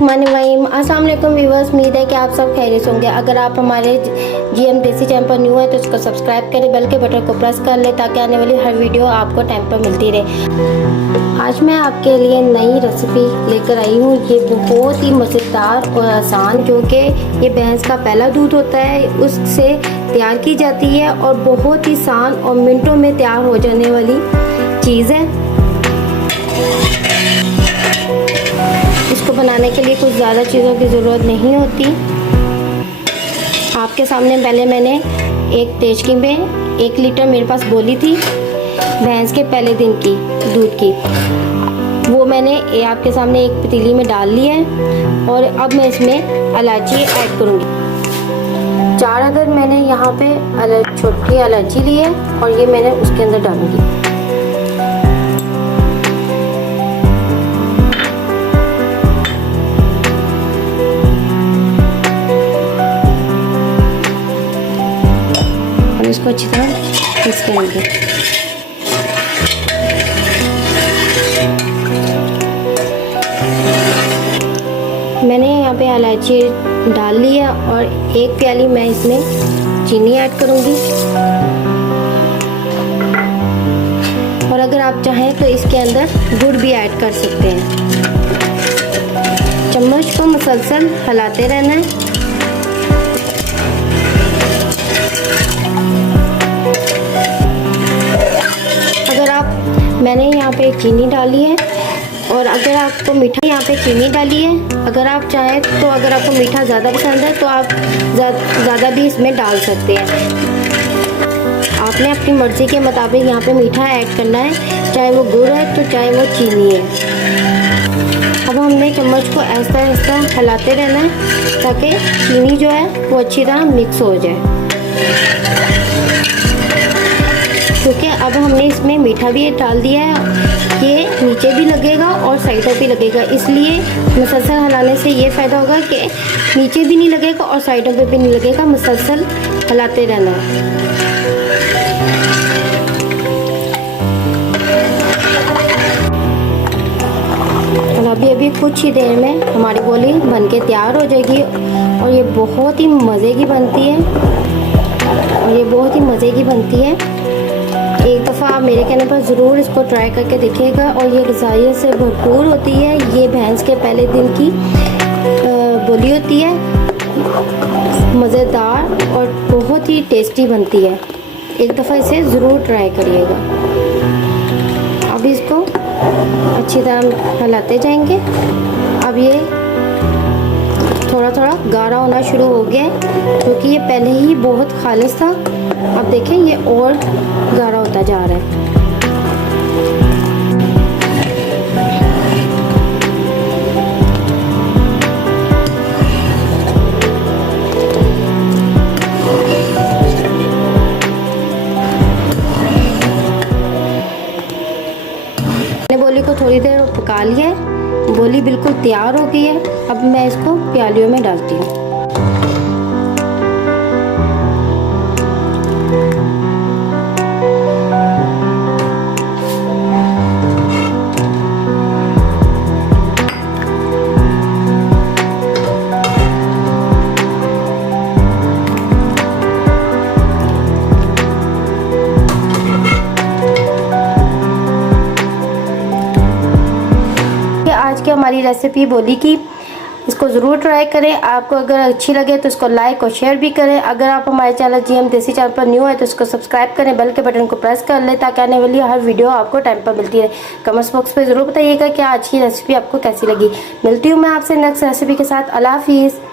बिस्मिल्लाहिर्रहमानिर्रहीम। अस्सलाम वालेकुम व्यूअर्स, उम्मीद है कि आप सब खैरियत होंगे। अगर आप हमारे जीएम देसी चैनल पर न्यू है तो इसको सब्सक्राइब करें, बेल के बटन को प्रेस कर लें ताकि आने वाली हर वीडियो आपको टाइम पर मिलती रहे। आज मैं आपके लिए नई रेसिपी लेकर आई हूँ। ये बहुत ही मज़ेदार और आसान, जो कि ये भैंस का पहला दूध होता है उससे तैयार की जाती है और बहुत ही आसान और मिनटों में तैयार हो जाने वाली चीज़ है। इसको बनाने के लिए कुछ ज़्यादा चीज़ों की ज़रूरत नहीं होती। आपके सामने पहले मैंने एक तेजकी में 1 लीटर मेरे पास बोली थी भैंस के पहले दिन की दूध की, वो मैंने आपके सामने एक पतीली में डाल ली है। और अब मैं इसमें इलायची ऐड करूँगी। 4 अदद मैंने यहाँ पे छोटी इलायची ली है और ये मैंने उसके अंदर डालूँगी। इसको अच्छी तरह मिक्स करेंगे। मैंने यहाँ पे इलायची डाल ली है और 1 प्याली मैं इसमें चीनी ऐड करूँगी। और अगर आप चाहें तो इसके अंदर गुड़ भी ऐड कर सकते हैं। चम्मच को मुसलसल हिलाते रहना है। मैंने यहाँ पे चीनी डाली है और अगर आपको मीठा, यहाँ पे चीनी डाली है। अगर आप चाहें तो अगर आपको मीठा ज़्यादा पसंद है तो आप ज़्यादा भी इसमें डाल सकते हैं। आपने अपनी मर्ज़ी के मुताबिक यहाँ पे मीठा ऐड करना है, चाहे वो गुड़ है तो चाहे वो चीनी है। अब हमने चम्मच को ऐसा ऐसा हिलाते रहना है ताकि चीनी जो है वो अच्छी तरह मिक्स हो जाए, क्योंकि अब हमने इसमें मीठा भी डाल दिया है। ये नीचे भी लगेगा और साइडों पे लगेगा, इसलिए मुसलसल हिलाने से ये फ़ायदा होगा कि नीचे भी नहीं लगेगा और साइडों पे भी नहीं लगेगा। मुसलसल हिलाते रहना है। और अभी कुछ ही देर में हमारी गोली बनके तैयार हो जाएगी और ये बहुत ही मज़े की बनती है। एक दफ़ा आप मेरे कहने पर ज़रूर इसको ट्राई करके देखिएगा। और ये ग़िज़ाइयत से भरपूर होती है। ये भैंस के पहले दिन की बोली होती है, मज़ेदार और बहुत ही टेस्टी बनती है। एक दफ़ा इसे ज़रूर ट्राई करिएगा। अब इसको अच्छी तरह हिलाते जाएंगे। अब ये थोड़ा थोड़ा गाढ़ा होना शुरू हो गया है, क्योंकि ये पहले ही बहुत खालिस था। अब देखें ये और गाढ़ा होता जा रहा है। मैंने बोली को थोड़ी देर पका लिया है। बोली बिल्कुल तैयार हो गई है। अब मैं इसको प्यालियों में डालती हूँ। आज की हमारी रेसिपी बोली की, इसको ज़रूर ट्राई करें। आपको अगर अच्छी लगे तो इसको लाइक और शेयर भी करें। अगर आप हमारे चैनल जीएम देसी चैनल पर न्यू है तो इसको सब्सक्राइब करें, बेल के बटन को प्रेस कर लें ताकि आने वाली हर वीडियो आपको टाइम पर मिलती रहे। कमेंट्स बॉक्स पे ज़रूर बताइएगा कि आज की रेसिपी आपको कैसी लगी। मिलती हूँ मैं आपसे नेक्स्ट रेसिपी के साथ। अल्लाह हाफिज़।